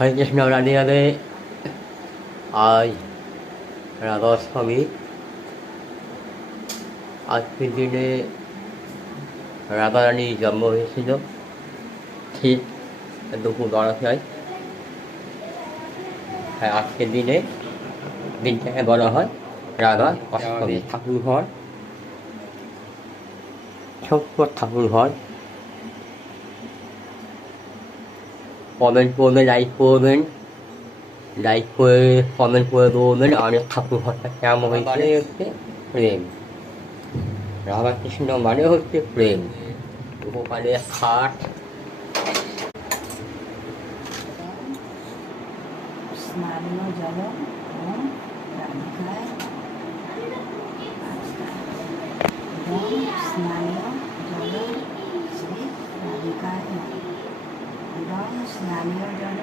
হরে কৃষ্ণ রাধে রাধে। আজ রাধাষ্টমী। আজকের দিনে রাধারানীর জন্ম হয়েছিল ঠিক দুপুর 12টায়। হ্যাঁ, আজকের দিনটাকে বলা হয় রাধা অষ্টমী। ঠাকুর ঘর, ছোট্ট ঠাকুর ঘর। কমেন্ট করবেন, লাইক করে কমেন্ট করে দেবেন। অনেক ঠাকুর ঘরটা কেমন হয়েছে হচ্ছে প্রেম। রাধাকৃষ্ণ মানে হচ্ছে প্রেম। গোপালের খাট, স্নানীয় জল এবং রাধিকায় এবং স্নানীয় জল শ্রী রাধিকায় এবং স্নানীয় জল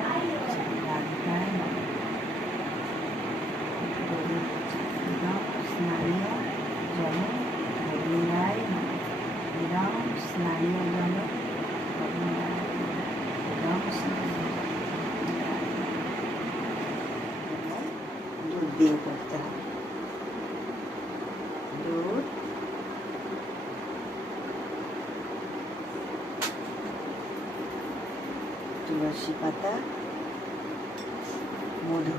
রাধিকায় এবং স্নানীয় জল গোবিন্দায় এবং স্নানীয় জল গোবিন্দায় এবং দুধ দিয়ে করতে হবে। দুধ, তুলসী পাতা, মধু।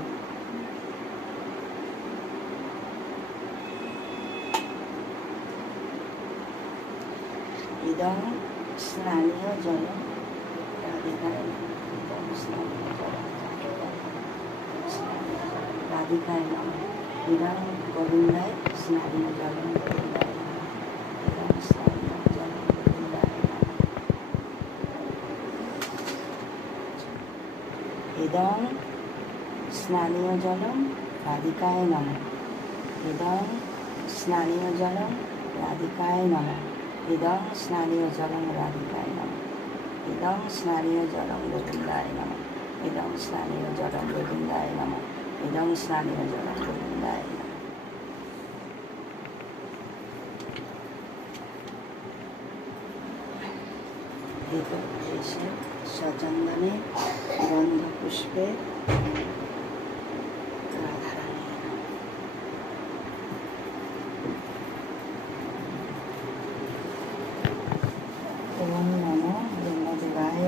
ইদং স্নানীয় জল রাধিকায় ইদং স্নানীয় জল রাধিকায় নম ইদং গোবিন্দায় স্নানীয় জল গোবিন্দায় ইদং স্নানীয় জল গোবিন্দায় ইদং স্নানীয় জলম রাধিকায় নমঃ ইদং স্নানীয় জলম রাধিকায় নমঃ ইদং স্নানীয় জলম রাধিকায় নমঃ ইদং স্নানীয় জলম গোবিন্দায় নমঃ ইদং স্নানীয় জলম গোবিন্দায় নমঃ ইদং স্নানীয় জলম গোবিন্দায় নমঃ। এসে সচন্দনে গন্ধ পুষ্পে রাধারানী ওম নমো ব্রহ্মদেবায়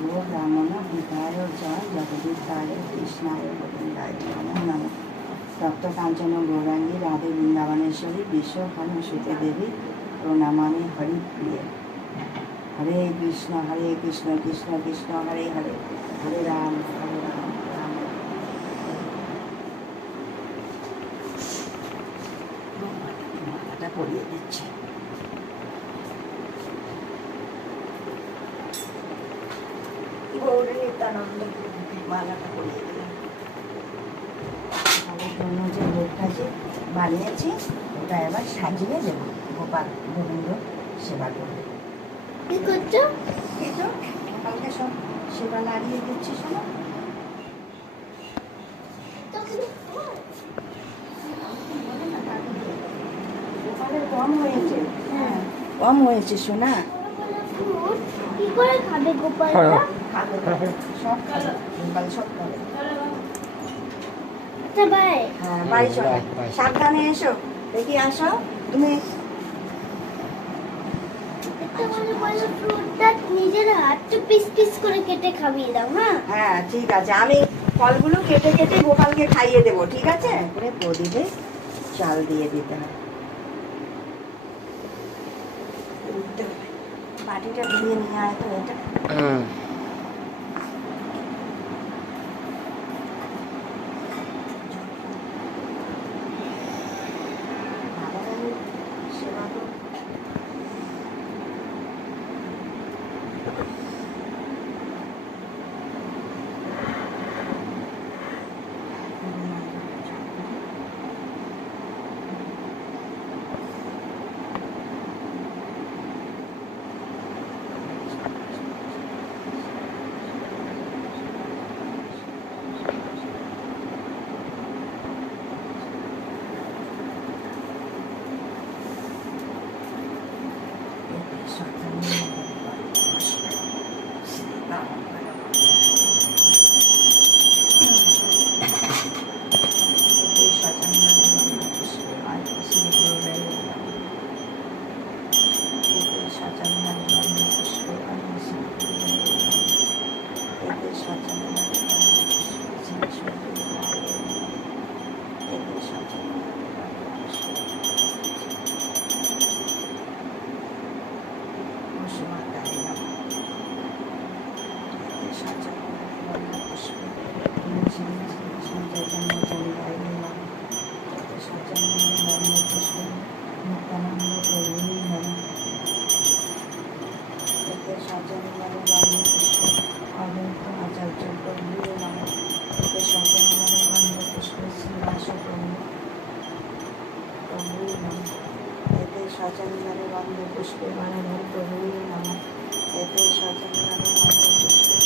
গো ব্রাহ্মণ হিতায় জয় জগদীতায় কৃষ্ণায় গোবিন্দায় নমো নমঃ। তপ্ত কাঞ্চন গৌরাঙ্গী রাধে বৃন্দাবনেশ্বরী বিশ্বকর্ণ সুতে দেবী প্রণামামি হরিপ্রিয়ে। হরে কৃষ্ণ কৃষ্ণ কৃষ্ণ হরে হরে, হরে রাম রাম রাম। মাথাটা পরিয়ে দিচ্ছি। গৌরী নিত্যানন্দ মালাটা পরিয়ে দিলাম। তাদের জন্য যে ভোগটা যে বানিয়েছি ওটা এবার সাজিয়ে দেবো। গোপাল গোবিন্দ সেবা করবে। কি করছো? এই তো গোপালকে সব সেবা লাগিয়ে দিচ্ছি। শোনো, গোপালের কম হয়েছে। হ্যাঁ, কম হয়েছে সোনা। কি করে খাবে গোপালটা? খাবে, সব খাবে গোপাল, সব খাবে। আচ্ছা বাই। হ্যাঁ, বাড়ি চলো, সাবধানে এসো। দেখি আসো তুমি। ফ্রুটটা নিজের হাতে পিস পিস করে কেটে খাইয়ে দাও। হ্যাঁ হ্যাঁ, ঠিক আছে। আমি ফলগুলো কেটে কেটে গোপালকে খাইয়ে দেবো, ঠিক আছে? প্রদীপে চাল দিয়ে দিতে হবে। বাটিটা ধুয়ে নিয়ে আয় তো এটা। সেবা করো। সচন্দনে গন্ধ পুষ্পে মানধর প্রভুই নমঃ। এতে সচন্দনে গন্ধ পুষ্পে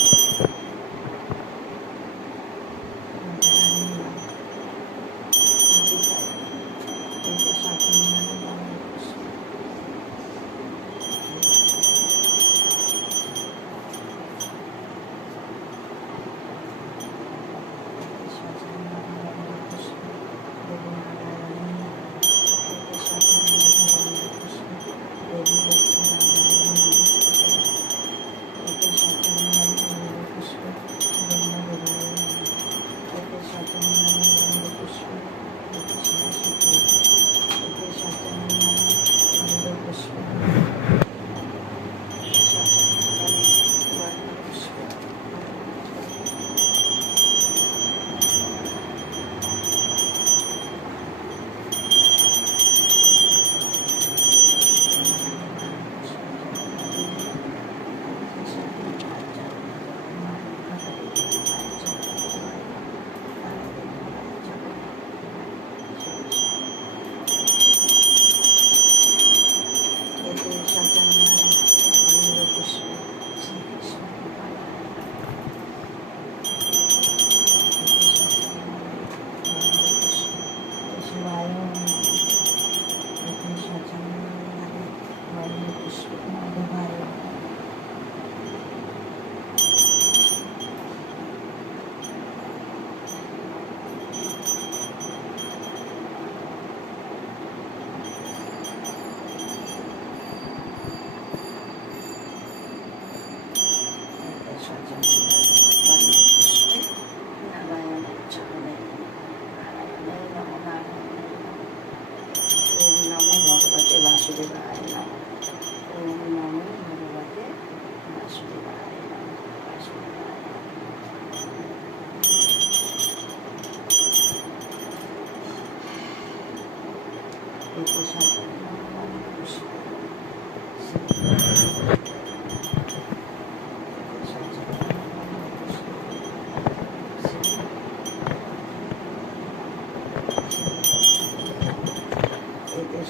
এতে সচন্দনে গন্ধ পুষ্পে বাসুদেবায় নমঃ। ওম নমো ভগবতে বাসুদেবায় নমঃ। বাসুদেবায় এতে সচন্দনে পুষ্পে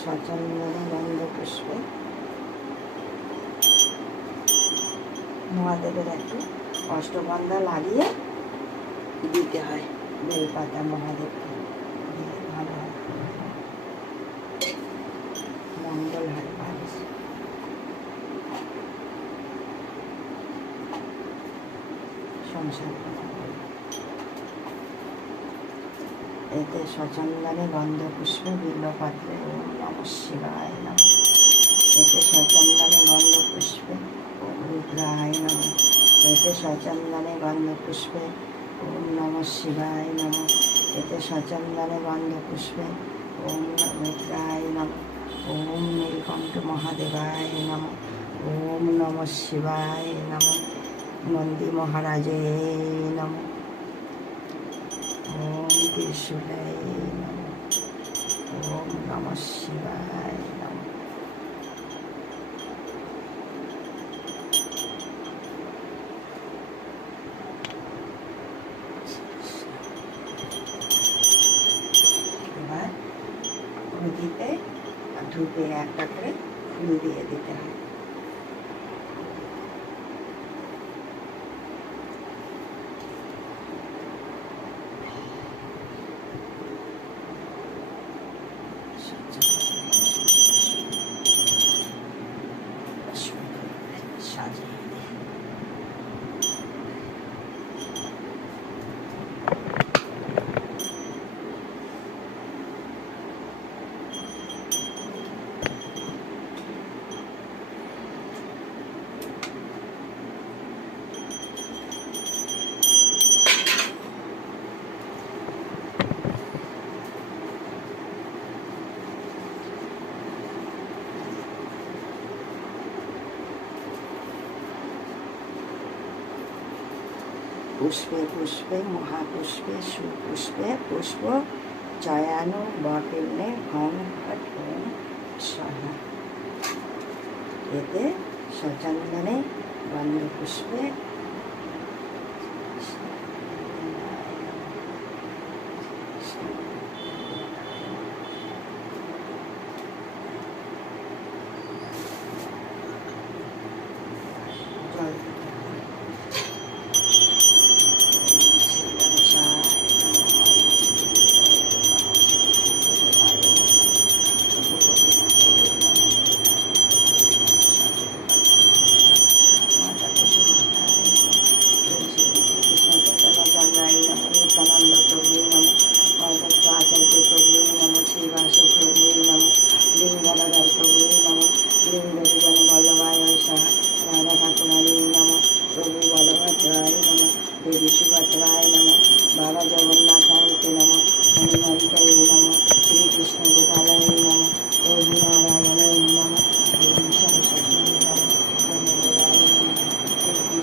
সচন্দনে গন্ধ পুষ্পে মহাদেবের একটু অষ্টগন্ধা লাগিয়ে দিতে হয়। বেলপাতা মহাদেবকে দিলে ভালো হয়, মঙ্গল হয় মানুষ। সংসার এতে সচন্দনে গন্ধ পুষ্পে বিল্বপাত্রে ওম নমঃ শিবায় নমঃ। এতে সচন্দনে গন্ধ পুষ্পে ওম রুদ্রায় নমঃ। এতে সচন্দনে গন্ধ পুষ্পে ওম নমঃ শিবায় নমঃ। এতে সচন্দনে গন্ধ পুষ্পে ওম রুদ্রায় নমঃ। ওম নীলকণ্ঠ মহাদেবায় নমঃ। ওম নমঃ শিবায় নমঃ। নন্দী মহারাজে নমঃ। ওম ত্রিশূলায় নমঃ। ওম নমঃ শিবায় নমঃ। এবার প্রদীপে ধূপে একটা করে ফুল দিয়ে দিতে হয়। সাজিয়ে দিয়ে পুষ্পে পুষ্পে মহাপুষ্পে সুপুষ্পে পুষ্প জয়ানু বকেন্নে ভং ফট ওম স্বাহা। এতে সচন্দনে বন্ধ পুষ্পে জল নিত্যানন্দ প্রভুই নম, অদ্বৈত আচার্য প্রভুই নম, শ্রীবাস প্রভুই নম, লিঙ্গরাধার প্রভুই নম, লিঙ্গজন বল্লভায় সাহা, রাধা ঠাকুরানী নম, প্রভু বলভদ্রায় নম, দেবী সুভদ্রায় নম, বাবা জগন্নাথায় নম, হনুমন্তায় নম, শ্রীকৃষ্ণ গোপালায় নম, প্রভু নারায়ণায় নম, প্রভু সরস্বতী নম, প্রভু দেবায় নম, প্রভু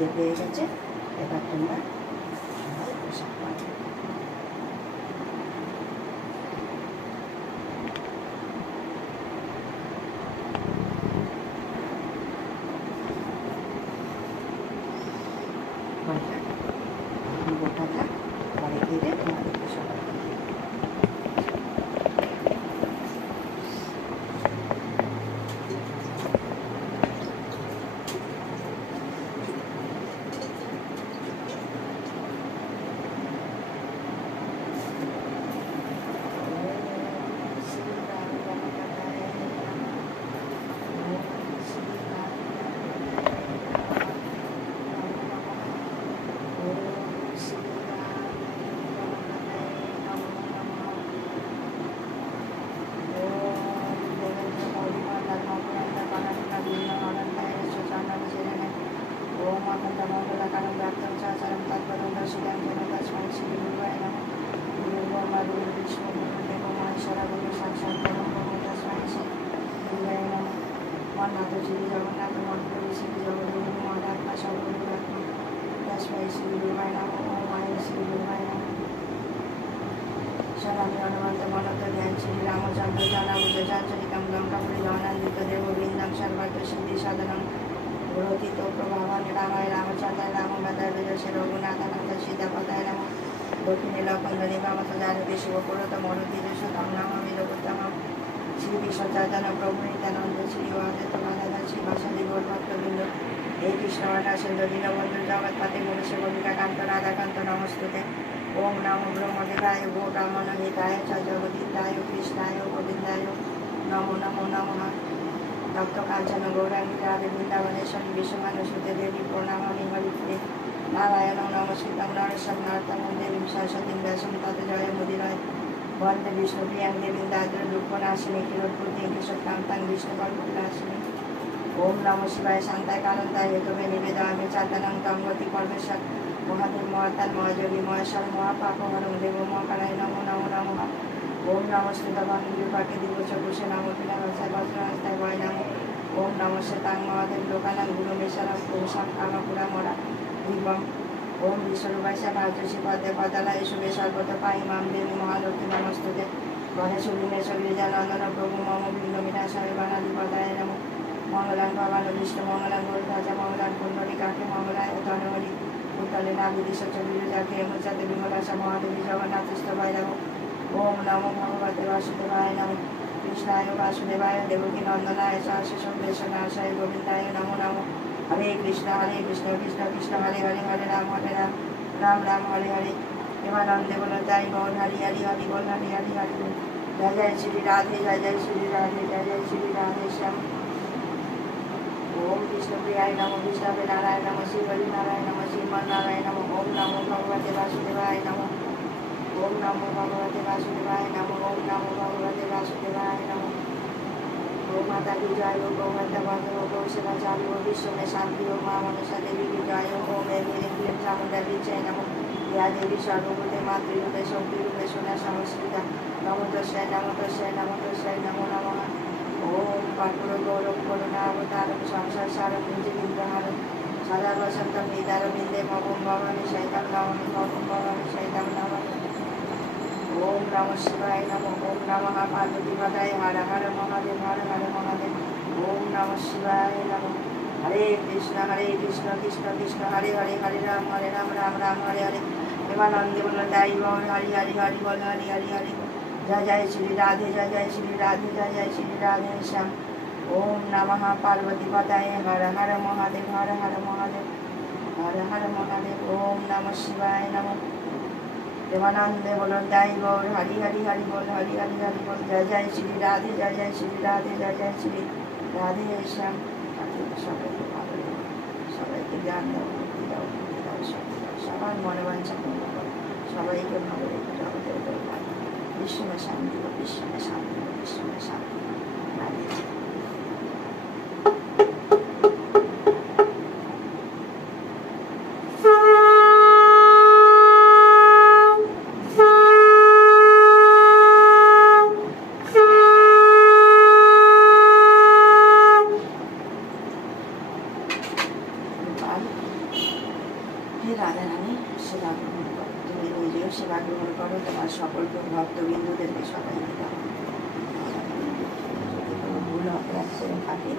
খিদে পেয়ে গেছে, এবার তোমরা সবাই প্রসাদ পাবে। গোটা থাক, পরে খেয়ে তোমাদেরকে সবাইকে দিয়ে দেবো। জগন্নাথ শ্রী জগন্নাথ মন্দির শ্রী জগন্নাথ মহাত্মা সর্বত্র তস্মৈ শ্রী গুরুবায় নমঃ। ওম মায়ে শ্রী গুরুবায় নমঃ। স্মরামি হনুমন্ত মনত ধ্যান শ্রী রামচন্দ্র জানাবুজ চাঞ্চলিকম লঙ্কাপুরী জগন্নাথ দেব বৃন্দম সর্বার্থ সিদ্ধি সাধনম গ্রথিত প্রভাবান রামায় রামচন্দ্রায় রামভদ্রায় বিজয় রঘুনাথানাথ সীতাপদায় নমঃ। দক্ষিণে লক্ষণধ্বনি বামত জানতে শিবপুরত মরুদ্দিদেশ তম নমামি লোকোত্তমম। শ্রী বিশ্বচৈতন্য প্রভু নিত্যানন্দ শ্রী অদ্বৈত গদাধর শ্রী বাসাদি গৌর ভক্তবৃন্দ হে কৃষ্ণ রাধা সিন্ধু দীনবন্ধু জগৎপতি মনীষী গোপিকাকান্ত রাধাকান্ত নমস্তুতে। ওম নমো ব্রহ্মদেবায় গো ব্রাহ্মণ হিতায় চ জগদীতায় কৃষ্ণায় গোবিন্দায় নমো নমো নমঃ। ভক্ত কাঞ্চন গৌরাঙ্গী রাধে বৃন্দাবনেশ্বরী বিশ্বমানুষুতে দেবী প্রণামামি হরিপ্রিয়ে নারায়ণং নমস্কৃতং নরসং নরোত্তমং দেবীং সরস্বতীং ব্যাসং ততো জয়মুদীরয়ে। বন্দে বিষ্ণুপ্রিয়াং দেবীং দারিদ্র্য দুঃখনাশিনী ক্ষীরোৎপত্তিং কেশবকান্তাং বিষ্ণুকল্পনাশিনী। ওম নমঃ শিবায় শান্তায় কানন্দায় হেতবে নিবেদয়ামি চান্দনং তং গতি পরমেশ্বর মহাদেব মহাতাল মহাযোগী মহেশ্বর মহাপাপহরং দেব মহাকারায় নমো নমো নমঃ। ওম নমঃ শ্রীতবাং বিপাকে দিবচকুশে নমঃ পিনাবসায় বজ্রহস্তায় বয় নমঃ। ওম নমঃ শ্বেতাং মহাদেব লোকানাং গুরুমেশ্বরং পুরুষাং কামাপুরা মরা দিবম। ওম বিশ্বরূপাশা ভারতী পদে পদালয় শুভে সর্বত পাই মাম দেবী মহালক্ষ্মী নমস্তুতে। গণেশ বিঘ্নেশ্বর গিরিজানন্দন প্রভু মম বিঘ্ন বিনাশায় বাণাদি পদায় নমঃ। মঙ্গলাং ভবান বিষ্ণু মঙ্গলাং গরুধ্বজা মঙ্গলাং পুণ্ডরীকাক্ষে মঙ্গলায় তনহরি উত্তলে নাভিদিশ চবিরজাকে মুচাতে বিমলাসা মহাদেবী জগন্নাথস্থ ভৈরব। ওম নমো ভগবতে বাসুদেবায় নমঃ। কৃষ্ণায় বাসুদেবায় দেবকী নন্দনায় শেষবেশনাশায় গোবিন্দায় নমো নমঃ। হরে কৃষ্ণ কৃষ্ণ কৃষ্ণ হরে হরে হরে রাম রাম রাম হরে হরে। প্রেমানন্দে বলো তাই গৌর হরি হরি হরি বল হরি হরি হরি বল। জয় জয় শ্রী রাধে জয় জয় শ্রী রাধে জয় জয় শ্রী রাধে শ্যাম। ওম বিষ্ণুপ্রিয়ায় নমঃ। বিষ্ণবে নারায়ণ নমঃ। শ্রীহরি নারায়ণ নমঃ। শ্রীমন নারায়ণ নমঃ। ওম নমো ভগবতে বাসুদেবায় নমঃ। ওম নমো ভগবতে বাসুদেবায় নমঃ। ওম নমো ভগবতে বাসুদেবায় নমঃ। गौ माता की जय हो, गौ माता बंद हो, गौ सेवा चालू हो, विश्व में शांति हो। माँ मनसा देवी की जय हो। ओम मेरे प्रिय चामुंडा विजय नमो। या देवी सर्वभूते मातृरूपे शक्तिरूपे सोना संस्कृता नमो तस्यै नमो तस्यै नमो तस्यै नमो नमः। ओम कर्पूर गौरव करुणा अवतारम संसार सारम निजविग्रहारम सदा वसंतम हृदयरविन्दे मम भवामि सहितं नमामि मम भवामि सहितं नमामि। ओम नमः शिवाय नमः। ओम नमः पार्वतीपतये हर हर महादेव हर हर महादेव। ओम नमः शिवाय नमः। हरे कृष्ण कृष्ण कृष्ण हरे हरे हरे राम राम राम हरे हरे। प्रेमानंदे बोलो जय बोल हरि हरि हरि बोल हरि हरि हरि बोल। जय जय श्री राधे जय जय श्री राधे जय जय श्री राधे श्याम। ओम नमः पार्वतीपतये हर हर महादेव हर हर महादेव हर हर महादेव। ओम नमः शिवाय नमः। प्रेमानंदे बोलो जय बोल हरि हरि हरि बोल हरि हरि हरि बोल। जय जय श्री राधे जय जय श्री राधे जय जय श्री राधे श्याम। সবাইকে ভালো লাগবে, সবাইকে জ্ঞান দাও, বুদ্ধি দাও, বুদ্ধি দাও, শক্তি দাও, সবার মনে বাঞ্ছা পূর্ণ করো, সবাইকে ভালো রেখে জগতের কল্যাণ, বিশ্বমে শান্তি হোক, বিশ্বমে শান্তি হোক, বিশ্বমে শান্তি হোক। রাধে রাধে। সেবা গ্রহণ করো, তুমি নিজেও সেবা গ্রহণ করো, তোমার সকল ভক্তবিন্দুদেরকে সবাইকে দাও। যদি কোনো ভুল অপরাধ করে থাকে